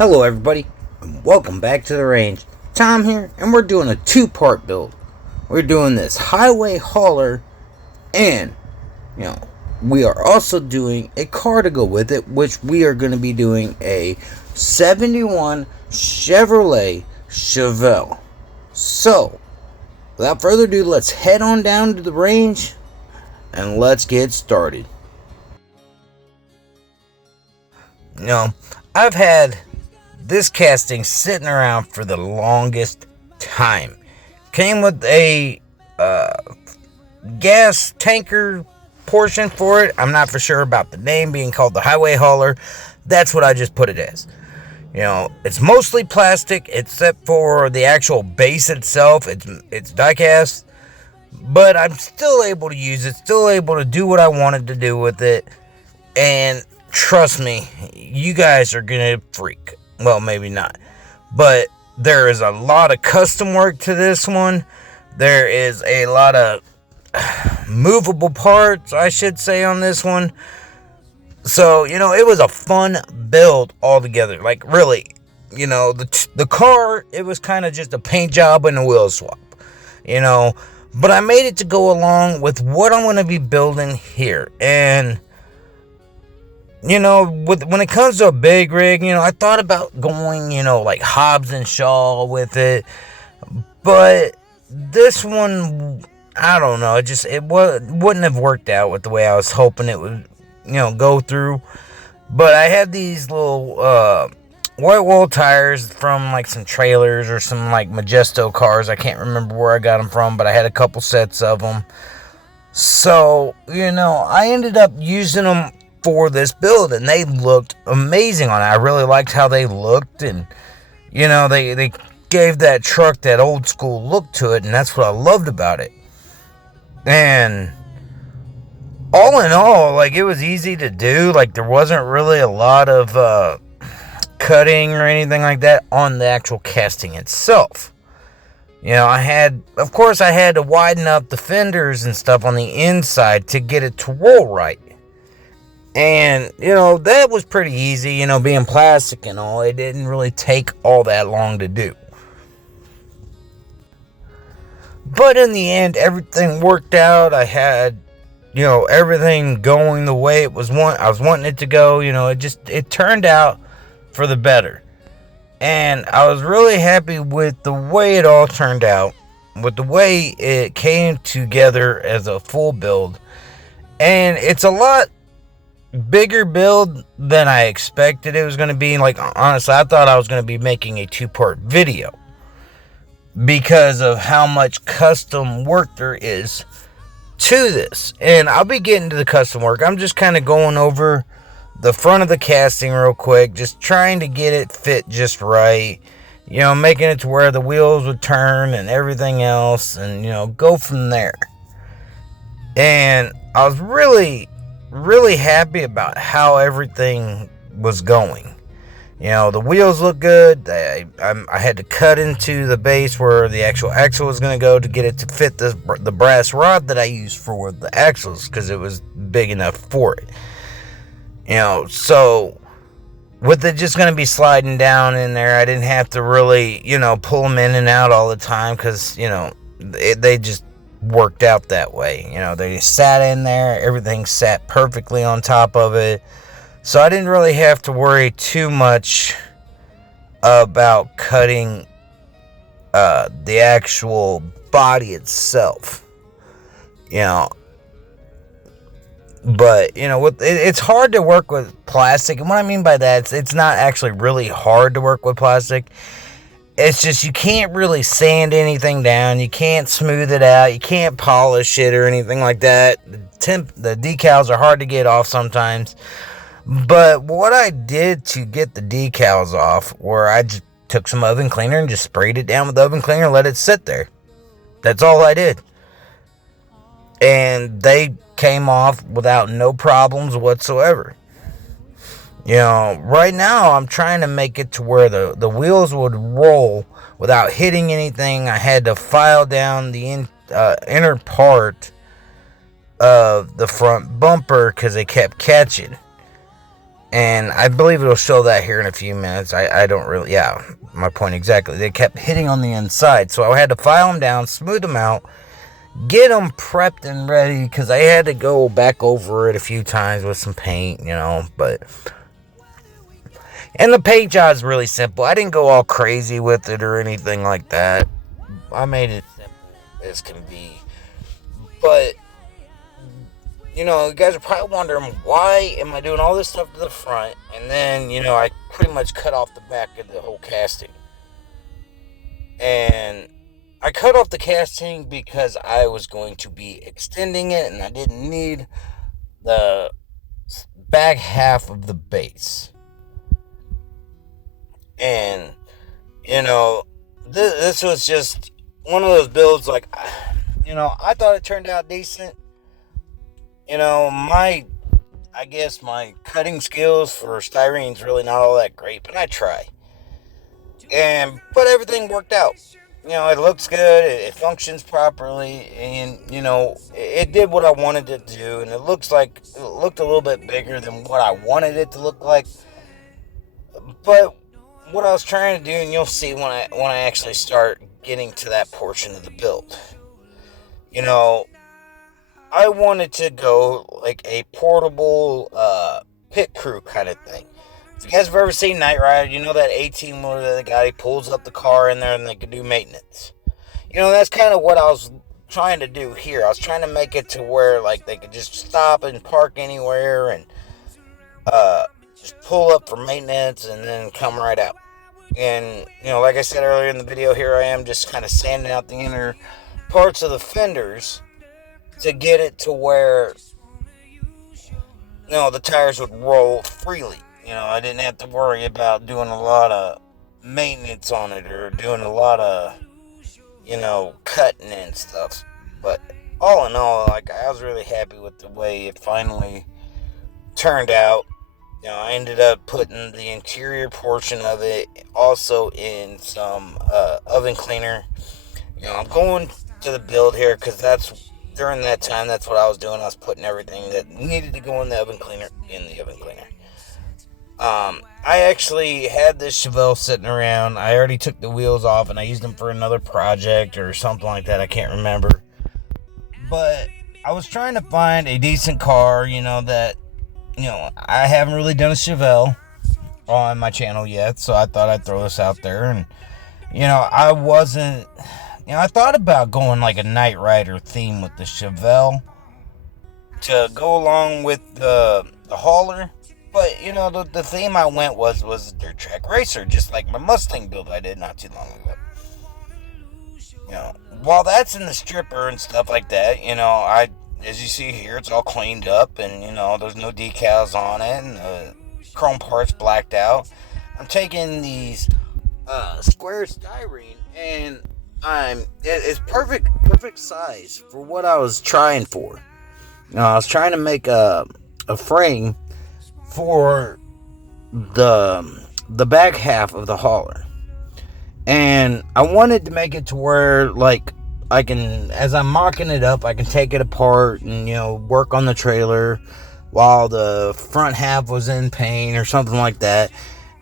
Hello everybody, and welcome back to the range. Tom here, and we're doing a two-part build. We're doing this highway hauler, and, we are also doing a car to go with it, which we are going to be doing a 71 Chevrolet Chevelle. So, without further ado, let's head on down to the range, and let's get started. I've had this casting sitting around for the longest time. Came with a gas tanker portion for it. I'm not for sure about the name being called the highway hauler. That's what I just put it as. It's mostly plastic except for the actual base itself. It's diecast, but I'm still able to use it, still able to do what I wanted to do with it. And trust me, you guys are gonna freak. Well, maybe not. But there is a lot of custom work to this one. There is a lot of movable parts, I should say, on this one. So, it was a fun build altogether. Like, really, the car, it was kind of just a paint job and a wheel swap. But I made it to go along with what I'm going to be building here. And when it comes to a big rig, I thought about going, like Hobbs and Shaw with it. But this one, I don't know. It wouldn't have worked out with the way I was hoping it would, go through. But I had these little white wall tires from like some trailers or some like Majesto cars. I can't remember where I got them from, but I had a couple sets of them. So, I ended up using them for this build, and they looked amazing on it. I really liked how they looked, and they gave that truck that old school look to it, and that's what I loved about it. And all in all, like, it was easy to do. Like, there wasn't really a lot of cutting or anything like that on the actual casting itself. I had to widen up the fenders and stuff on the inside to get it to roll right. And, that was pretty easy, being plastic and all. It didn't really take all that long to do. But in the end, everything worked out. I had, everything going the way I was wanting it to go. It turned out for the better. And I was really happy with the way it all turned out, with the way it came together as a full build. And it's a lot bigger build than I expected it was going to be. Like, honestly, I thought I was going to be making a two-part video because of how much custom work there is to this. And I'll be getting to the custom work. I'm just kind of going over the front of the casting real quick, just trying to get it fit just right, making it to where the wheels would turn and everything else, and go from there. And I was really happy about how everything was going. The wheels look good. I had to cut into the base where the actual axle was going to go to get it to fit the brass rod that I used for the axles, because it was big enough for it. So with it just going to be sliding down in there, I didn't have to really, pull them in and out all the time, because, they just worked out that way. They sat in there, everything sat perfectly on top of it, so I didn't really have to worry too much about cutting the actual body itself. But it's hard to work with plastic, and what I mean by that, it's not actually really hard to work with plastic. It's just you can't really sand anything down. You can't smooth it out. You can't polish it or anything like that. The decals are hard to get off sometimes. But what I did to get the decals off, where I just took some oven cleaner and just sprayed it down with oven cleaner and let it sit there. That's all I did. And they came off without no problems whatsoever. Right now I'm trying to make it to where the wheels would roll without hitting anything. I had to file down the inner part of the front bumper because they kept catching. And I believe it'll show that here in a few minutes. I don't really, yeah, my point exactly. They kept hitting on the inside. So I had to file them down, smooth them out, get them prepped and ready, because I had to go back over it a few times with some paint, but... And the paint job is really simple. I didn't go all crazy with it or anything like that. I made it simple as can be. But, you guys are probably wondering, why am I doing all this stuff to the front, and then, I pretty much cut off the back of the whole casting. And I cut off the casting because I was going to be extending it, and I didn't need the back half of the base. And, this was just one of those builds, like, I thought it turned out decent. I guess my cutting skills for styrene's really not all that great, but I try. But everything worked out. It looks good, it functions properly, and, it did what I wanted it to do, and it looked a little bit bigger than what I wanted it to look like. But what I was trying to do, and you'll see when I actually start getting to that portion of the build, I wanted to go like a portable pit crew kind of thing. If you guys have ever seen Knight Rider, that 18-wheeler that the guy pulls up the car in there and they can do maintenance. That's kind of what I was trying to do here. I was trying to make it to where, like, they could just stop and park anywhere and just pull up for maintenance and then come right out. And, like I said earlier in the video, here I am just kind of sanding out the inner parts of the fenders to get it to where, the tires would roll freely. I didn't have to worry about doing a lot of maintenance on it or doing a lot of, cutting and stuff. But all in all, like, I was really happy with the way it finally turned out. I ended up putting the interior portion of it also in some oven cleaner. I'm going to the build here because during that time, that's what I was doing. I was putting everything that needed to go in the oven cleaner in the oven cleaner. I actually had this Chevelle sitting around. I already took the wheels off and I used them for another project or something like that. I can't remember. But I was trying to find a decent car, that, I haven't really done a Chevelle on my channel yet. So I thought I'd throw this out there. And, I wasn't, I thought about going like a Knight Rider theme with the Chevelle to go along with the hauler. But, the theme I went was a dirt track racer, just like my Mustang build I did not too long ago. While that's in the stripper and stuff like that, as you see here, it's all cleaned up and, there's no decals on it and the chrome parts blacked out. I'm taking these square styrene and it's perfect size for what I was trying for. I was trying to make a frame for the back half of the hauler, and I wanted to make it to where, like, I can, as I'm mocking it up, I can take it apart and work on the trailer while the front half was in paint or something like that,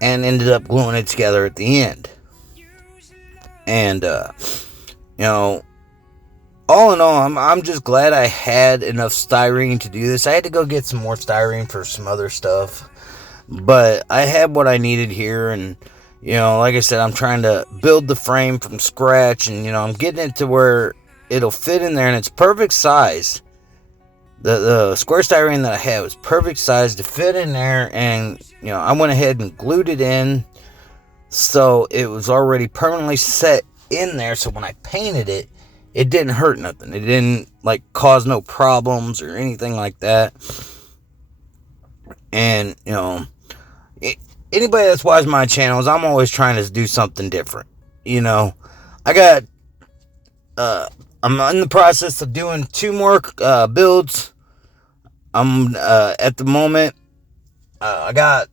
and ended up gluing it together at the end. And all in all, I'm just glad I had enough styrene to do this. I had to go get some more styrene for some other stuff, but I had what I needed here. And, like I said, I'm trying to build the frame from scratch, and, I'm getting it to where it'll fit in there, and it's perfect size. The square styrene that I had was perfect size to fit in there, and, I went ahead and glued it in, so it was already permanently set in there, so when I painted it, it didn't hurt nothing. It didn't, like, cause no problems or anything like that. And, anybody that's watched my channels, I'm always trying to do something different. I'm in the process of doing 2 more builds. I'm, at the moment, I got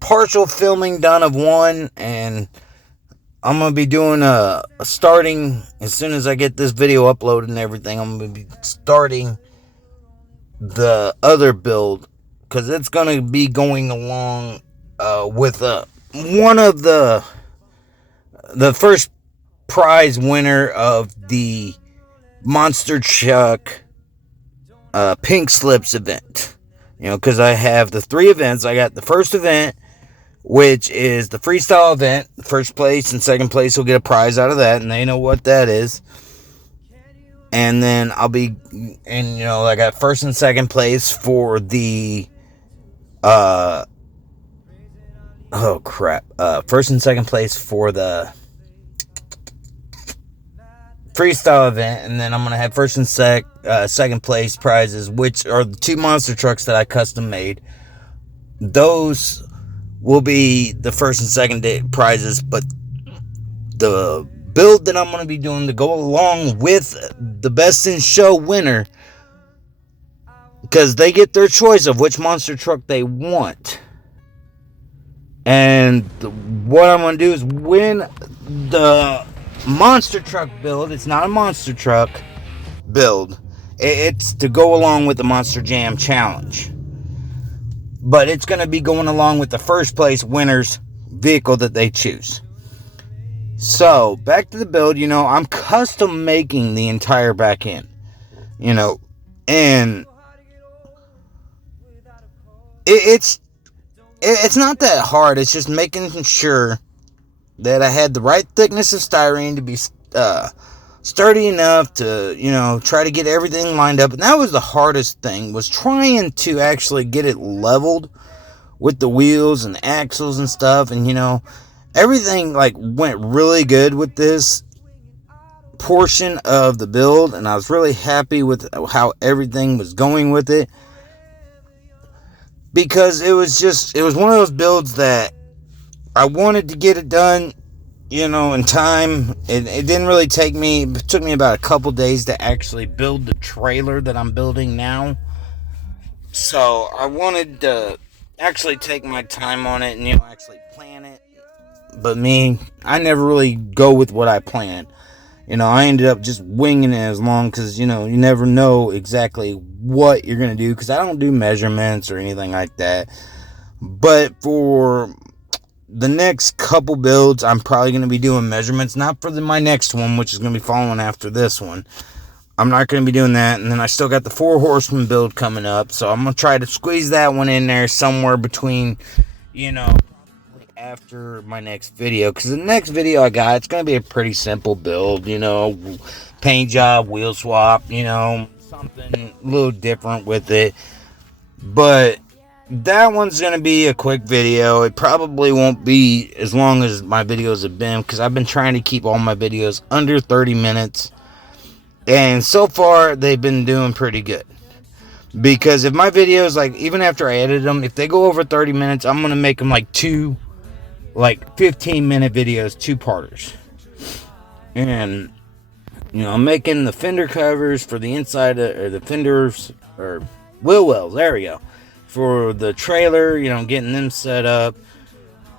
partial filming done of one, and I'm going to be doing a starting, as soon as I get this video uploaded and everything, I'm going to be starting the other build because it's going to be going along with one of the first prize winner of the Monster Truck Pink Slips event. Because I have the 3 events. I got the first event, which is the freestyle event. First place and second place will get a prize out of that, and they know what that is. And then I got first and second place for the first and second place for the freestyle event, and then I'm gonna have first and second place prizes, which are the 2 monster trucks that I custom made. Those will be the first and second day prizes, but the build that I'm gonna be doing to go along with the best in show winner, because they get their choice of which monster truck they want. And what I'm gonna do is win the monster truck build. It's not a monster truck build. It's to go along with the Monster Jam Challenge. But it's going to be going along with the first place winner's vehicle that they choose. So, back to the build. I'm custom making the entire back end. And it's not that hard. It's just making sure that I had the right thickness of styrene to be sturdy enough to, try to get everything lined up. And that was the hardest thing, was trying to actually get it leveled with the wheels and the axles and stuff. And, everything went really good with this portion of the build. And I was really happy with how everything was going with it. Because it was one of those builds that I wanted to get it done, in time. It didn't really take me. It took me about a couple days to actually build the trailer that I'm building now. So I wanted to actually take my time on it and, actually plan it. But I never really go with what I planned. I ended up just winging it as long, because, you never know exactly what you're going to do, because I don't do measurements or anything like that. But for the next couple builds, I'm probably going to be doing measurements. Not for my next one, which is going to be following after this one. I'm not going to be doing that. And then I still got the 4 horsemen build coming up. So I'm going to try to squeeze that one in there somewhere between, after my next video. Because the next video I got, it's going to be a pretty simple build. Paint job, wheel swap, something a little different with it. But that one's going to be a quick video. It probably won't be as long as my videos have been, because I've been trying to keep all my videos under 30 minutes. And so far, they've been doing pretty good. Because if my videos, even after I edit them, if they go over 30 minutes, I'm going to make them 2 15-minute videos, 2-parters. And, I'm making the fender covers for the inside, or the fenders, or wheel wells, there we go. For the trailer, getting them set up,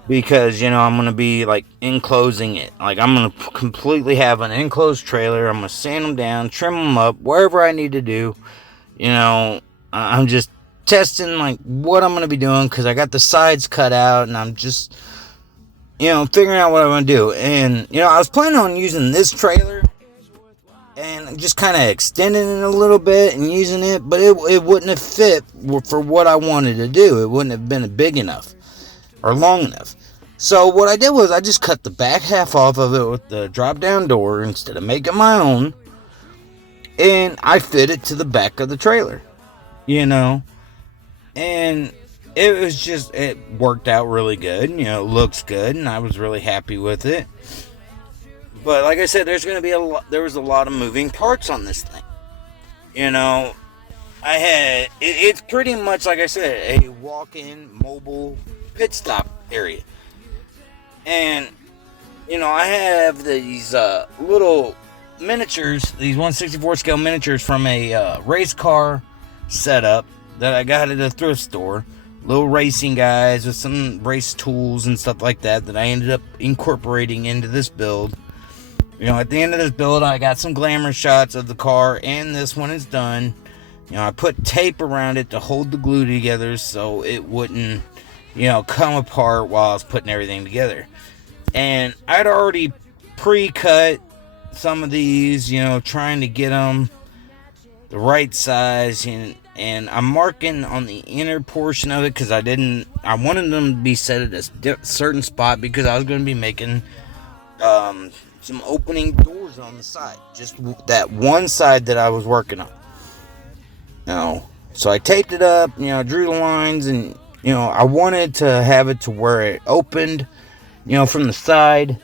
because, I'm going to be, enclosing it. I'm going to completely have an enclosed trailer. I'm going to sand them down, trim them up, wherever I need to do. I'm just testing, what I'm going to be doing, because I got the sides cut out, and I'm just, figuring out what I'm going to do. And, I was planning on using this trailer and just kind of extending it a little bit and using it, but it wouldn't have fit for what I wanted to do. It wouldn't have been big enough or long enough. So what I did was I just cut the back half off of it with the drop down door instead of making my own, and I fit it to the back of the trailer, and it worked out really good. It looks good, and I was really happy with it. But like I said, there was a lot of moving parts on this thing. It's pretty much, like I said, a walk-in mobile pit stop area. And, I have these little miniatures, these 1/64 scale miniatures from a race car setup that I got at a thrift store. Little racing guys with some race tools and stuff like that I ended up incorporating into this build. At the end of this build, I got some glamour shots of the car, and this one is done. I put tape around it to hold the glue together so it wouldn't, come apart while I was putting everything together. And I'd already pre-cut some of these, trying to get them the right size, and I'm marking on the inner portion of it because I wanted them to be set at a certain spot because I was going to be making some opening doors on the side, just that one side that I was working on. So I taped it up, drew the lines, and I wanted to have it to where it opened, from the side.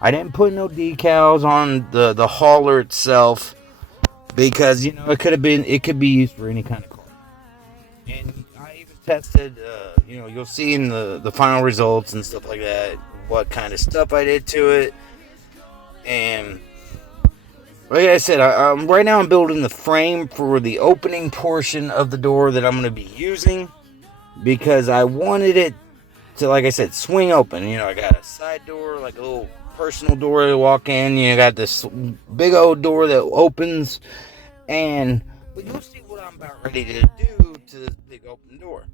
I didn't put no decals on the hauler itself because it could be used for any kind of car. And I even tested, you'll see in the final results and stuff like that what kind of stuff I did to it. And like I said, right now I'm building the frame for the opening portion of the door that I'm going to be using because I wanted it to, like I said, swing open. I got a side door, like a little personal door to walk in. Got this big old door that opens, but you'll see what I'm about ready to do to this big open door.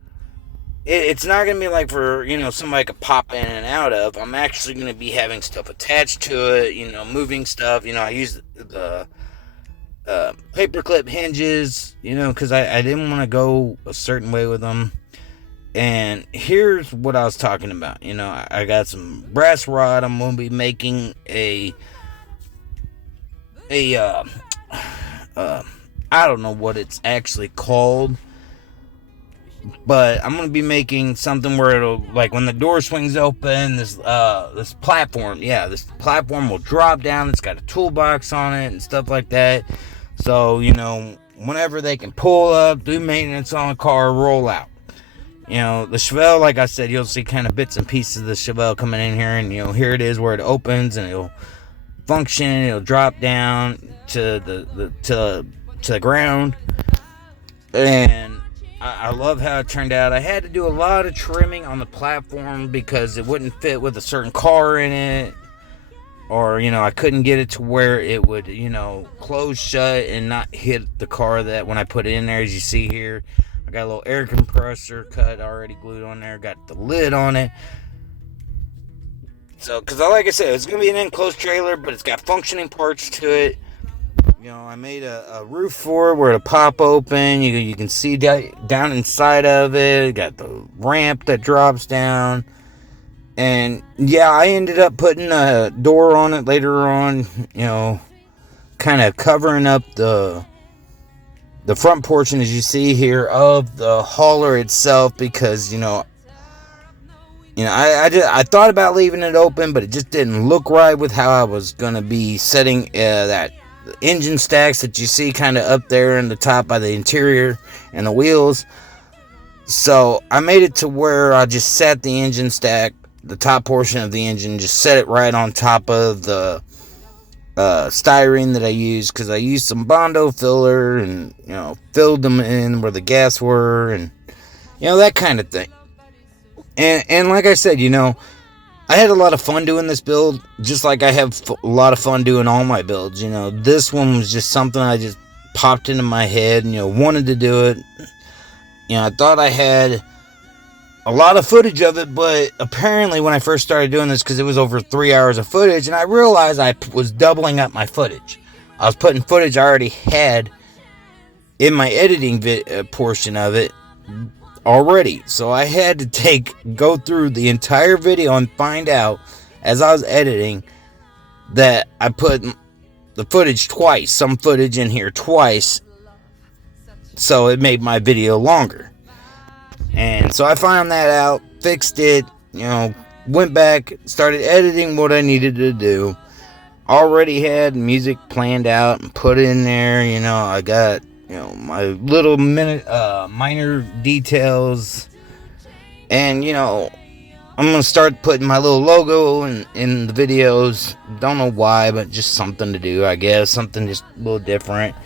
It's not going to be like for, somebody could pop in and out of. I'm actually going to be having stuff attached to it, moving stuff. I use the paperclip hinges, because I didn't want to go a certain way with them. And here's what I was talking about. I got some brass rod. I'm going to be making I don't know what it's actually called, but I'm going to be making something where it'll, like when the door swings open, this platform will drop down. It's got a toolbox on it and stuff like that. So, whenever they can pull up, do maintenance on a car, roll out. The Chevelle, like I said, you'll see kind of bits and pieces of the Chevelle coming in here, and here it is where it opens, and it'll function. It'll drop down to the ground, and I love how it turned out. I had to do a lot of trimming on the platform because it wouldn't fit with a certain car in it, or I couldn't get it to where it would close shut and not hit the car that when I put it in there. As you see here, I got a little air compressor cut already glued on there, got the lid on it. So, because like I said, it's going to be an enclosed trailer, but it's got functioning parts to it. I made a roof for it where it'll pop open. You can see down inside of it. Got the ramp that drops down. And, I ended up putting a door on it later on, kind of covering up the front portion, as you see here, of the hauler itself because, I thought about leaving it open, but it just didn't look right with how I was going to be setting that engine stacks that you see kind of up there in the top by the interior and the wheels. So I made it to where I just set the engine stack, the top portion of the engine, just set it right on top of the styrene that I used, because I used some Bondo filler and filled them in where the gas were, and that kind of thing. And like I said, I had a lot of fun doing this build, just like I have a lot of fun doing all my builds. This one was just something I just popped into my head and, wanted to do it. I thought I had a lot of footage of it, but apparently when I first started doing this, because it was over 3 hours of footage, and I realized I was doubling up my footage. I was putting footage I already had in my editing portion of it already. So I had to go through the entire video and find out, as I was editing, that I put the footage twice, some footage in here twice, so it made my video longer. And so I found that out, fixed it, went back, started editing what I needed to do. Already had music planned out and put in there. I got my little minor details, and I'm gonna start putting my little logo in the videos. Don't know why, but just something to do, I guess, something just a little different.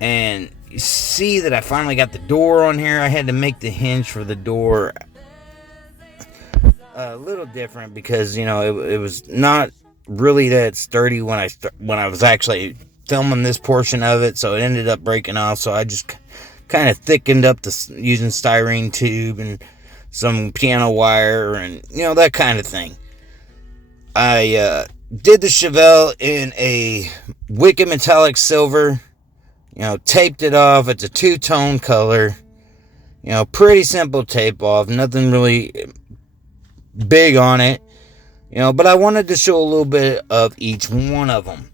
And you see that I finally got the door on here. I had to make the hinge for the door a little different because it was not really that sturdy when I was actually filming this portion of it, so it ended up breaking off. So I just kind of thickened up using styrene tube and some piano wire and, that kind of thing. I did the Chevelle in a wicked metallic silver, taped it off. It's a two-tone color, pretty simple tape off, nothing really big on it, but I wanted to show a little bit of each one of them,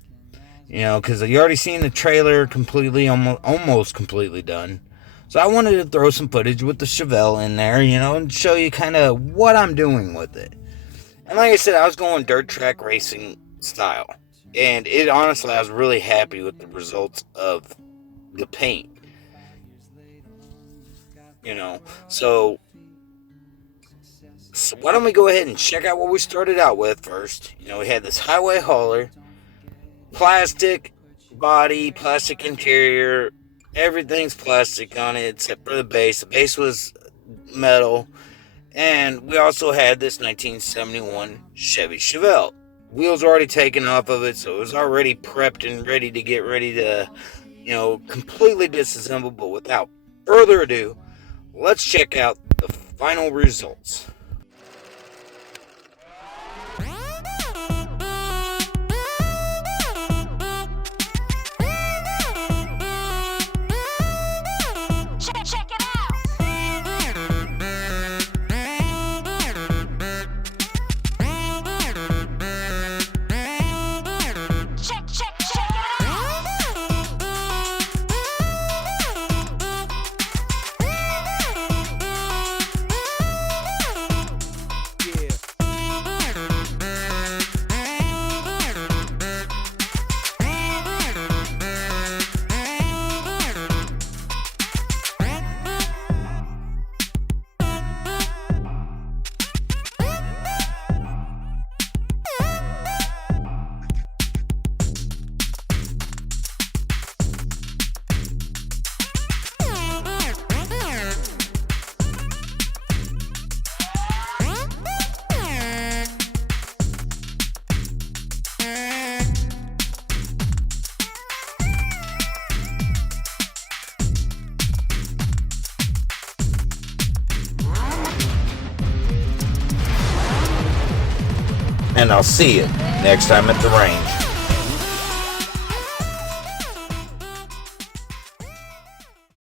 because you already seen the trailer completely, almost completely done. So I wanted to throw some footage with the Chevelle in there, and show you kind of what I'm doing with it. And like I said, I was going dirt track racing style. And honestly, I was really happy with the results of the paint. So why don't we go ahead and check out what we started out with first. We had this highway hauler, plastic body, plastic interior, everything's plastic on it except for the base. The base was metal. And we also had this 1971 Chevy Chevelle. Wheels were already taken off of it, so it was already prepped and ready to completely disassemble. But without further ado, let's check out the final results. And I'll see you next time at the range.